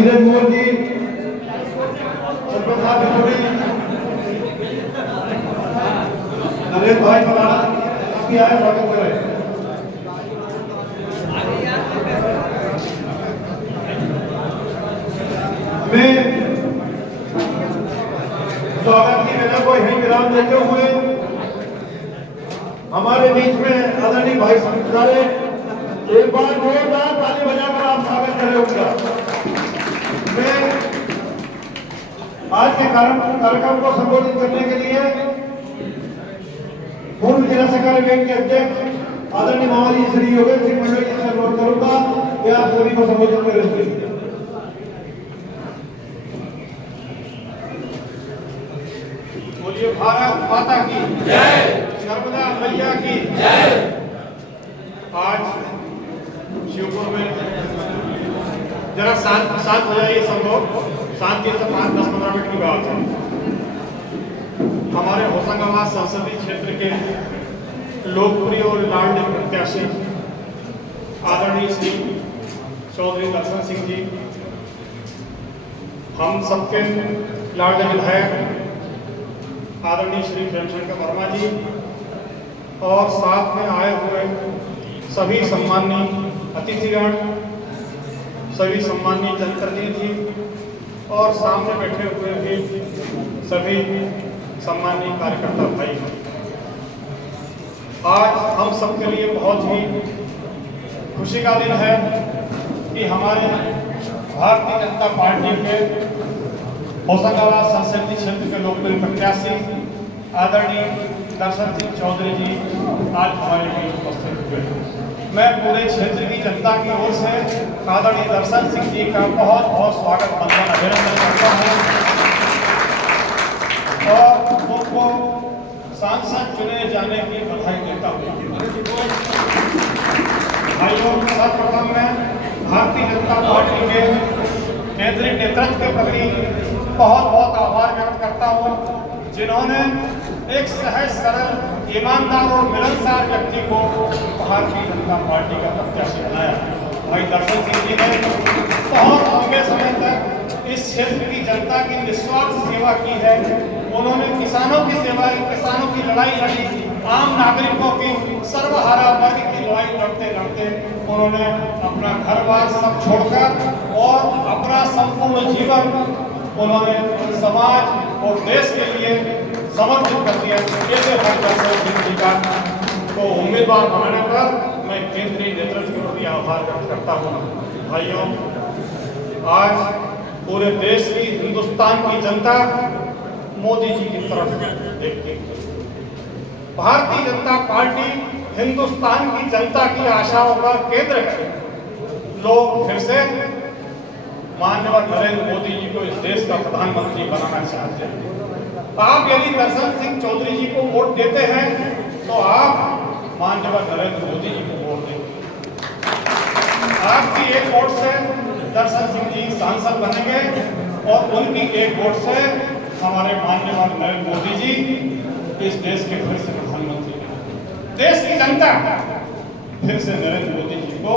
धीरज मोर जी, प्रसाद नरेश भाई पधारा काफी आए, स्वागत करें। हमें स्वागत की वेला को यही विराम देते हुए हमारे बीच में आदरणीय भाई संचालक एक बार जोरदार ताली बजाकर आप स्वागत करें उनका। मैं आज के कार्यक्रम को संबोधित करने के लिए पूर्व जिला सहकारी बैंक के अध्यक्ष आदरणीय महाजी श्री योगेश सिंह मंडल जी से अनुरोध करूंगा कि आप सभी को संबोधित करेंगे। बोलिए भारत माता की जय, नर्मदा मैया की जय। आज शिवपुर में जरा शांत हो जाइए सब लोग, शांति से 5-10-15 मिनट की बात है। हमारे होशंगाबाद संसदीय क्षेत्र के लोकप्रिय और लाडले प्रत्याशी आदरणीय श्री चौधरी दर्शन सिंह जी, हम सबके लाडले विधायक आदरणीय श्री प्रेमशंकर वर्मा जी और साथ में आए हुए सभी सम्माननीय अतिथिगण, सभी सम्माननीय जनप्रतिनिधि और सामने बैठे हुए भी सभी सम्माननीय कार्यकर्ता भाई, आज हम सबके लिए बहुत ही खुशी का दिन है कि हमारे भारतीय जनता पार्टी के होशंगाबाद संसदीय क्षेत्र के लोकप्रिय प्रत्याशी आदरणीय दर्शन सिंह चौधरी जी आज हमारे बीच उपस्थित हुए। मैं पूरे क्षेत्र की जनता की ओर से आदरणीय दर्शन सिंह जी का बहुत बहुत स्वागत वंदन अभिनंदन करता हूँ और उनको सांसद चुने जाने की बधाई देता हूँ। भाइयों, सर्वप्रथम मैं भारतीय जनता पार्टी के केंद्रीय नेतृत्व के प्रति बहुत बहुत आभार व्यक्त करता हूँ, जिन्होंने एक सहज सरल ईमानदार और मिलनसार व्यक्ति को भारतीय जनता पार्टी का प्रत्याशी बनाया। भाई दर्शन सिंह जी ने बहुत लंबे समय तक इस क्षेत्र की जनता की निस्वार्थ सेवा की है। उन्होंने किसानों की सेवा, किसानों की लड़ाई लड़ी, आम नागरिकों की सर्वहारा वर्ग की लड़ाई लड़ते लड़ते उन्होंने अपना घर बार सब छोड़कर और अपना संपूर्ण जीवन उन्होंने समाज और देश के लिए समर्पित कर दिया। ऐसे जी का तो उम्मीदवार बनाने पर मैं केंद्रीय नेतृत्व के प्रति आभार व्यक्त करता हूँ। भाइयों, आज पूरे देश की, हिंदुस्तान की जनता मोदी जी की तरफ देखती है। भारतीय जनता पार्टी हिंदुस्तान की जनता की आशाओं का केंद्र है। लोग फिर से माननीय नरेंद्र मोदी जी को इस देश का प्रधानमंत्री बनाना चाहते हैं। आप यदि दर्शन सिंह चौधरी जी को वोट देते हैं तो आप माननीय नरेंद्र मोदी जी को वोट देंगे। आपकी एक वोट से दर्शन सिंह जी सांसद बनेंगे और उनकी एक वोट से हमारे माननीय नरेंद्र मोदी जी इस देश के फिर से प्रधानमंत्री बनेंगे। देश की जनता फिर से नरेंद्र मोदी जी को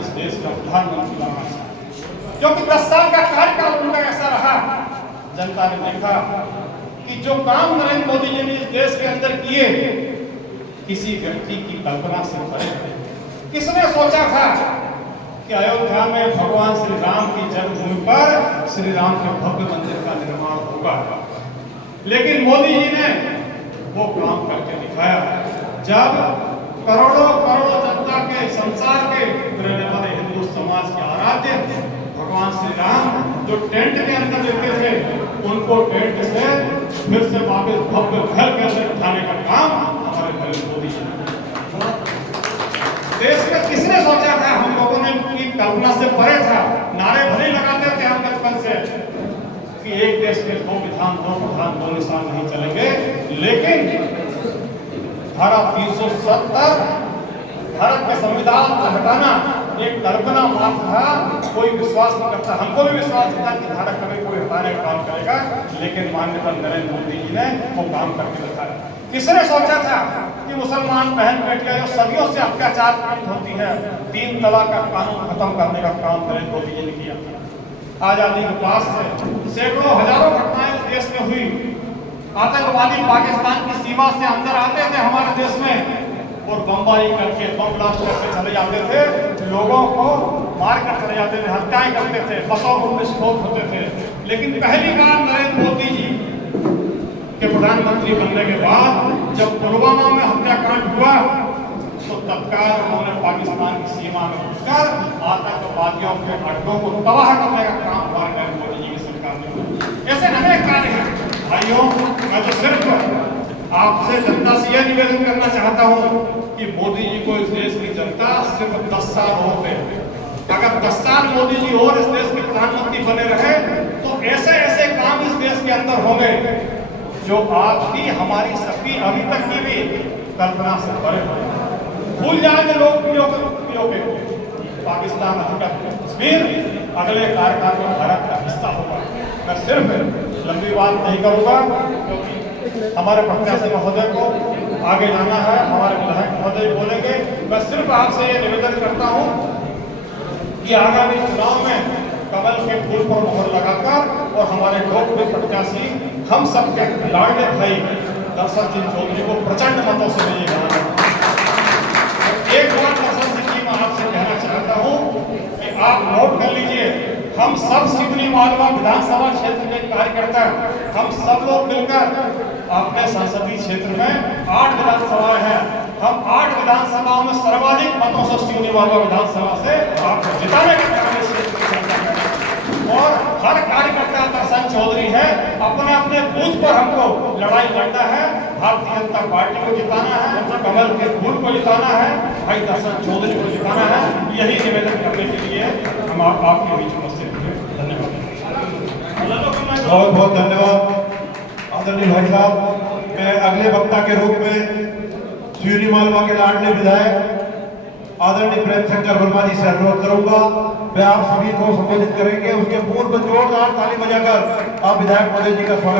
इस देश का प्रधानमंत्री बनाना चाहती है, क्योंकि 10 साल का कार्यकाल उनका ऐसा रहा। जनता ने देखा कि जो काम नरेंद्र मोदी जी ने इस देश के अंदर किए किसी व्यक्ति की कल्पना से परे थे। किसने सोचा था कि अयोध्या में भगवान श्री राम की जन्मभूमि पर श्री राम के भव्य मंदिर का निर्माण होगा, लेकिन मोदी जी ने वो काम करके दिखाया। जब करोड़ों करोड़ों जनता के, संसार के रहने वाले हिंदू समाज के आराध्य भगवान श्री राम जो टेंट के अंदर रहते थे, उनको टेंट से फिर से वापस भव्य घर के अंदर उठाने का काम हमारे नरेंद्र मोदी जी ने। देश में किसने सोचा था? हम लोगों ने की कल्पना से परे था। नारे भले लगाते थे हम बचपन से कि एक देश के 2 विधान, 2 प्रधान, 2 निशान नहीं चलेंगे, लेकिन धारा 370 भारत के संविधान को हटाना एक कल्पना मात्र था। कोई विश्वास नहीं करता, हमको भी विश्वास नहीं था कि धारा कभी कोई हटाने का काम करेगा, लेकिन माननीय नरेंद्र मोदी जी ने वो काम करके दिखाया। किसने सोचा था कि मुसलमान बहन बेटियां जो सदियों से अत्याचार पीड़ित होती है, 3 तलाक का कानून खत्म करने का काम नरेंद्र मोदी जी ने किया। आजादी के पास से सैकड़ों हजारों घटनाएं इस देश में हुई। आतंकवादी पाकिस्तान की सीमा से अंदर आते थे हमारे देश में और बमबारी करके बम ब्लास्ट करके चले जाते थे, लोगों को मार कर चले जाते थे, हत्याएं करते थे, बसों में विस्फोट होते थे। लेकिन पहली बार नरेंद्र मोदी जी के प्रधानमंत्री बनने के बाद जब पुलवामा में हत्याकांड हुआ तो तत्काल उन्होंने पाकिस्तान की सीमा में घुसकर आतंकवादियों के अड्डों को तबाह करने का काम हमारे नरेंद्र मोदी जी की सरकार ने किया। ऐसे अनेक कार्य हैं भाइयों। मैं तो सिर्फ आपसे जनता से यह निवेदन करना चाहता हूं कि मोदी जी को इस देश की जनता सिर्फ 10 साल और दे। अगर 10 साल मोदी जी और इस देश के प्रधानमंत्री बने रहे तो ऐसे ऐसे काम इस देश के अंदर होंगे जो आपकी हमारी सबकी अभी तक की भी कल्पना से परे होंगे। भूल जाएंगे लोग पीओके पाकिस्तान अधिकृत कश्मीर अगले कार्यकाल में भारत का हिस्सा होगा। मैं सिर्फ लंबी बात नहीं करूंगा क्योंकि हमारे प्रत्याशी महोदय को आगे जाना है, हमारे विधायक महोदय बोलेंगे। मैं सिर्फ आपसे ये निवेदन करता हूं कि आगामी चुनाव में कमल के फूल पर मोहर लगाकर और हमारे लोकप्रिय प्रत्याशी हम सबके लाडले भाई दर्शन सिंह चौधरी को प्रचंड मतों से मिलेगा। एक बात दर्शन सिंह जी मैं आपसे कहना चाहता हूं कि आप नोट कर लीजिए, हम सब सिवनी मालवा विधानसभा क्षेत्र के कार्यकर्ता हम सब लोग मिलकर अपने संसदीय क्षेत्र में 8 विधानसभाएं हैं। हम 8 विधानसभाओं में सर्वाधिक मतों से सिवनी मालवा विधानसभा से आपको जिताने का काम और हर कार्यकर्ता दर्शन चौधरी है। अपने अपने बूथ पर हमको लड़ाई लड़ना है, भारतीय जनता पार्टी को जिताना है, कमल के फूल को जिताना है, भाई दर्शन चौधरी को जिताना है। यही निवेदन करने के लिए हम आपके बीच में से धन्यवाद। बहुत बहुत धन्यवाद आदरणीय भाई साहब। मैं अगले वक्ता के रूप में सिवनी मालवा के लाडले विधायक आदरणीय प्रेम शंकर वर्मा जी से अनुरोध करूंगा, वे आप सभी को संबोधित करेंगे। उसके पूर्व जोरदार ताली बजाकर आप विधायक महोदय जी का स्वागत